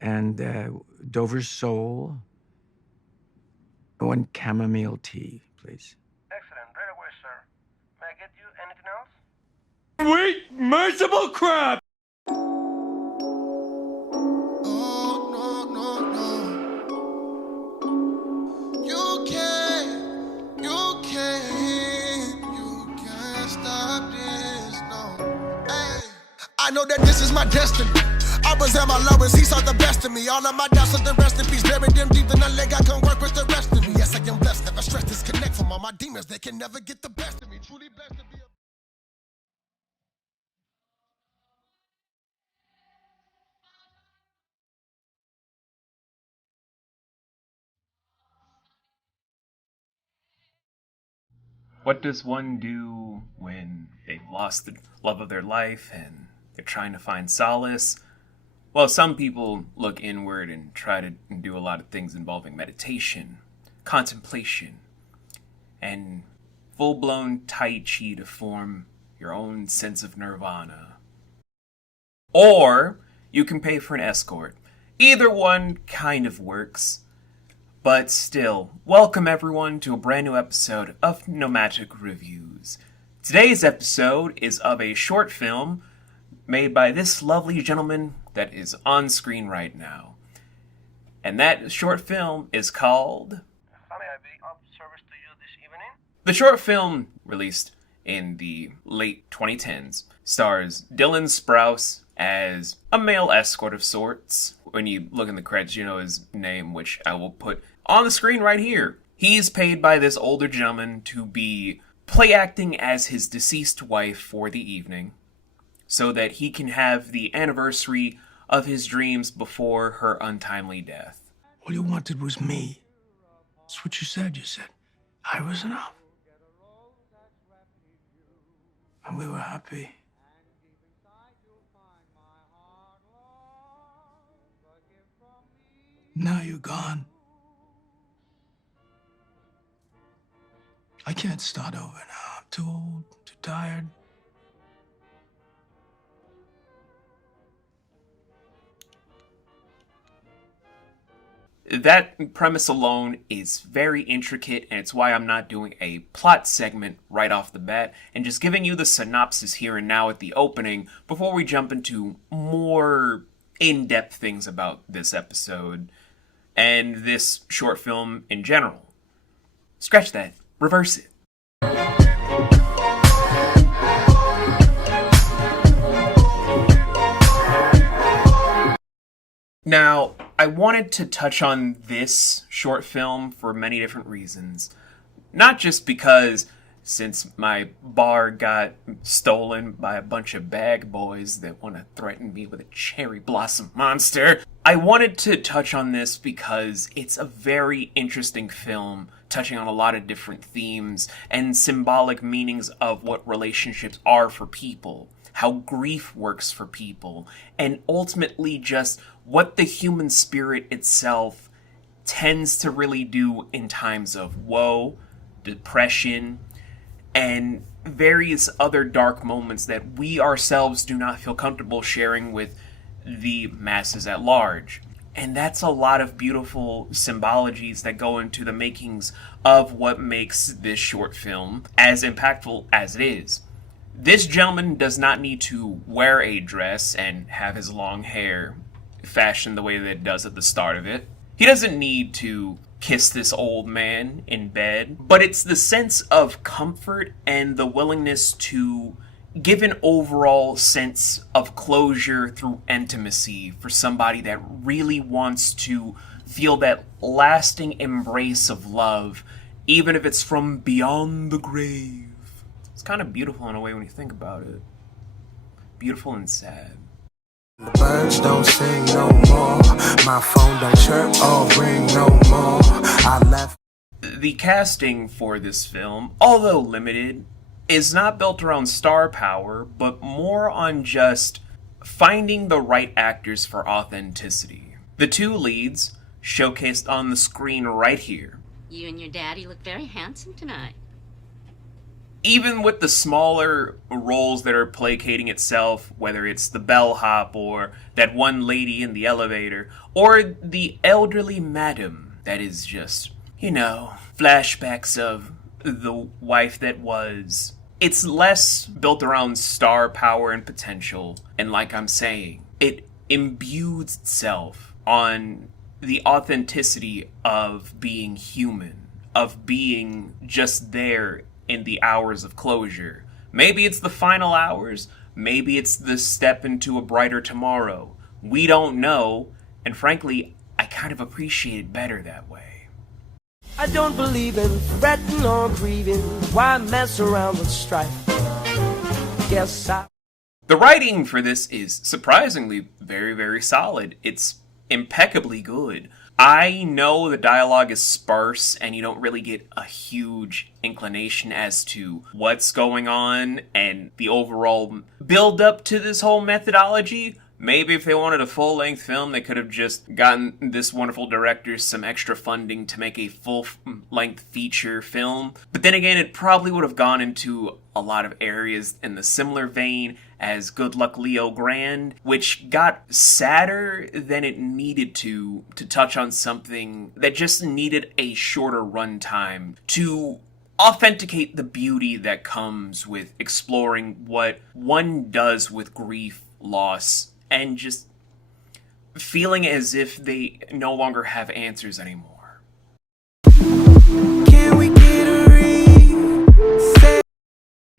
and Dover Sole. One chamomile tea, please. Excellent. Right away, sir. May I get you anything else? Wait, merciful crap! I know that this is my destiny. I was at my lowest, he saw the best of me. All of my doubts are the rest in peace. Buried them deep in the leg, I can work with the rest of me. Yes, I am blessed, never stress, disconnect from all my demons. They can never get the best of me. Truly blessed to be a... What does one do when they've lost the love of their life and they're trying to find solace? Well, some people look inward and try to do a lot of things involving meditation, contemplation, and full-blown Tai Chi to form your own sense of nirvana. Or you can pay for an escort. Either one kind of works. But still, welcome everyone to a brand new episode of Nomadic Reviews. Today's episode is of a short film made by this lovely gentleman that is on screen right now. And that short film is called... How may I be of service to you this evening? The short film, released in the late 2010s, stars Dylan Sprouse as a male escort of sorts. When you look in the credits, you know his name, which I will put on the screen right here. He's paid by this older gentleman to be play acting as his deceased wife for the evening, so that he can have the anniversary of his dreams before her untimely death. All you wanted was me. That's what you said. You said I was enough. And we were happy. Now you're gone. I can't start over now. I'm too old, too tired. That premise alone is very intricate, and it's why I'm not doing a plot segment right off the bat, and just giving you the synopsis here and now at the opening before we jump into more in-depth things about this episode and this short film in general. Scratch that. Reverse it. Now, I wanted to touch on this short film for many different reasons. Not just because, since my bar got stolen by a bunch of bag boys that want to threaten me with a cherry blossom monster, I wanted to touch on this because it's a very interesting film, touching on a lot of different themes and symbolic meanings of what relationships are for people, how grief works for people, and ultimately just what the human spirit itself tends to really do in times of woe, depression, and various other dark moments that we ourselves do not feel comfortable sharing with the masses at large. And that's a lot of beautiful symbologies that go into the makings of what makes this short film as impactful as it is. This gentleman does not need to wear a dress and have his long hair fashioned the way that it does at the start of it. He doesn't need to kiss this old man in bed, but it's the sense of comfort and the willingness to give an overall sense of closure through intimacy for somebody that really wants to feel that lasting embrace of love, even if it's from beyond the grave. It's kind of beautiful in a way when you think about it. Beautiful and sad. The birds don't sing no more. My phone don't chirp or ring no more. I left. The casting for this film, although limited, is not built around star power, but more on just finding the right actors for authenticity. The two leads, showcased on the screen right here. You and your daddy look very handsome tonight. even with the smaller roles that are placating itself, whether it's the bellhop or that one lady in the elevator, or the elderly madam that is just, flashbacks of the wife that was. It's less built around star power and potential, and like I'm saying, it imbues itself on the authenticity of being human, of being just there in the hours of closure. Maybe it's the final hours, maybe it's the step into a brighter tomorrow. We don't know, and frankly, I kind of appreciate it better that way. I don't believe in fretting or grieving. Why mess around with strife? The writing for this is surprisingly very, very solid. It's impeccably good. I know the dialogue is sparse and you don't really get a huge inclination as to what's going on and the overall build up to this whole methodology. Maybe if they wanted a full-length film, they could have just gotten this wonderful director some extra funding to make a full-length feature film. But then again, it probably would have gone into a lot of areas in the similar vein as Good Luck Leo Grand, which got sadder than it needed to touch on something that just needed a shorter runtime to authenticate the beauty that comes with exploring what one does with grief, loss, and just feeling as if they no longer have answers anymore. Can we get a reset?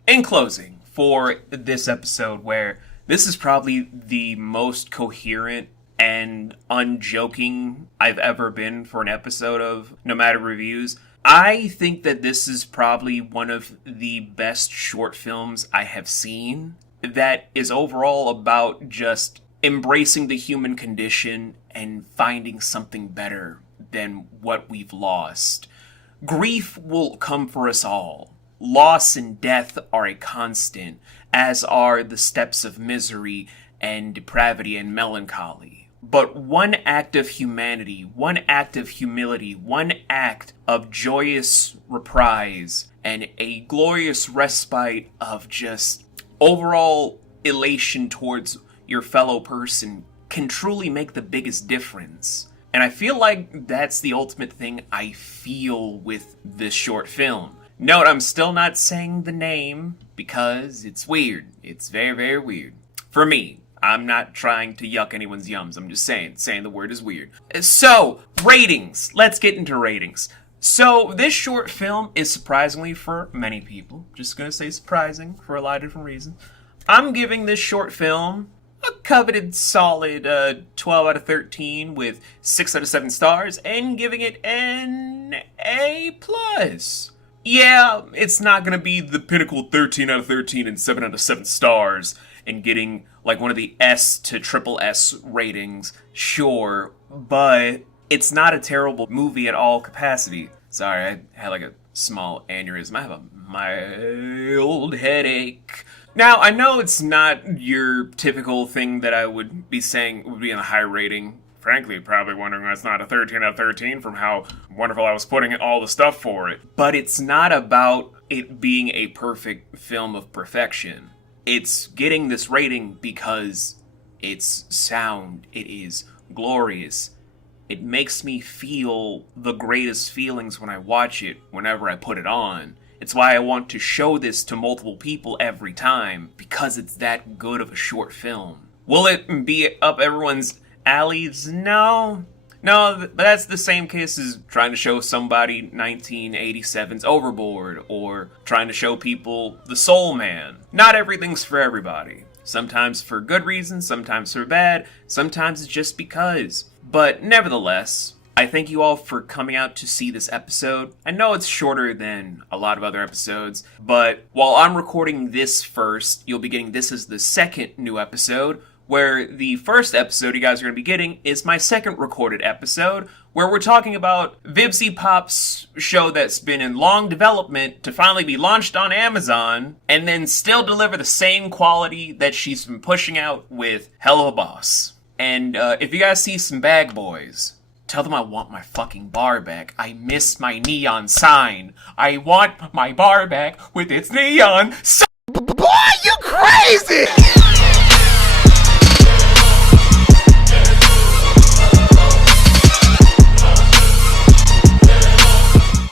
In closing, for this episode, where this is probably the most coherent and unjoking I've ever been for an episode of Nomadic Reviews, I think that this is probably one of the best short films I have seen that is overall about just embracing the human condition and finding something better than what we've lost. Grief will come for us all. Loss and death are a constant, as are the steps of misery and depravity and melancholy. But one act of humanity, one act of humility, one act of joyous reprise, and a glorious respite of just overall elation towards your fellow person can truly make the biggest difference. And I feel like that's the ultimate thing I feel with this short film. Note, I'm still not saying the name because it's weird. It's very, very weird. For me, I'm not trying to yuck anyone's yums. I'm just saying the word is weird. So, ratings. Let's get into ratings. So, this short film is surprisingly for many people, just gonna say surprising for a lot of different reasons. I'm giving this short film a coveted solid 12 out of 13 with 6 out of 7 stars and giving it an A+. Yeah, it's not gonna be the pinnacle 13 out of 13 and 7 out of 7 stars and getting like one of the S to triple S ratings, sure, but it's not a terrible movie at all capacity. Sorry, I had like a small aneurysm. I have a mild headache. Now, I know it's not your typical thing that I would be saying would be in a high rating. Frankly, probably wondering why it's not a 13 out of 13 from how wonderful I was putting all the stuff for it. But it's not about it being a perfect film of perfection. It's getting this rating because it's sound, it is glorious. It makes me feel the greatest feelings when I watch it, whenever I put it on. It's why I want to show this to multiple people every time, because it's that good of a short film. Will it be up everyone's alleys? No, but that's the same case as trying to show somebody 1987's Overboard, or trying to show people The Soul Man. Not everything's for everybody. Sometimes for good reasons, sometimes for bad, sometimes it's just because. But nevertheless, I thank you all for coming out to see this episode. I know it's shorter than a lot of other episodes, but while I'm recording this first, you'll be getting this as the second new episode, where the first episode you guys are going to be getting is my second recorded episode, where we're talking about Vibsy Pop's show that's been in long development to finally be launched on Amazon, and then still deliver the same quality that she's been pushing out with Hell of a Boss. And if you guys see some bag boys, Tell them I want my fucking bar back. I miss my neon sign. I want my bar back with its neon sign. Boy, you crazy!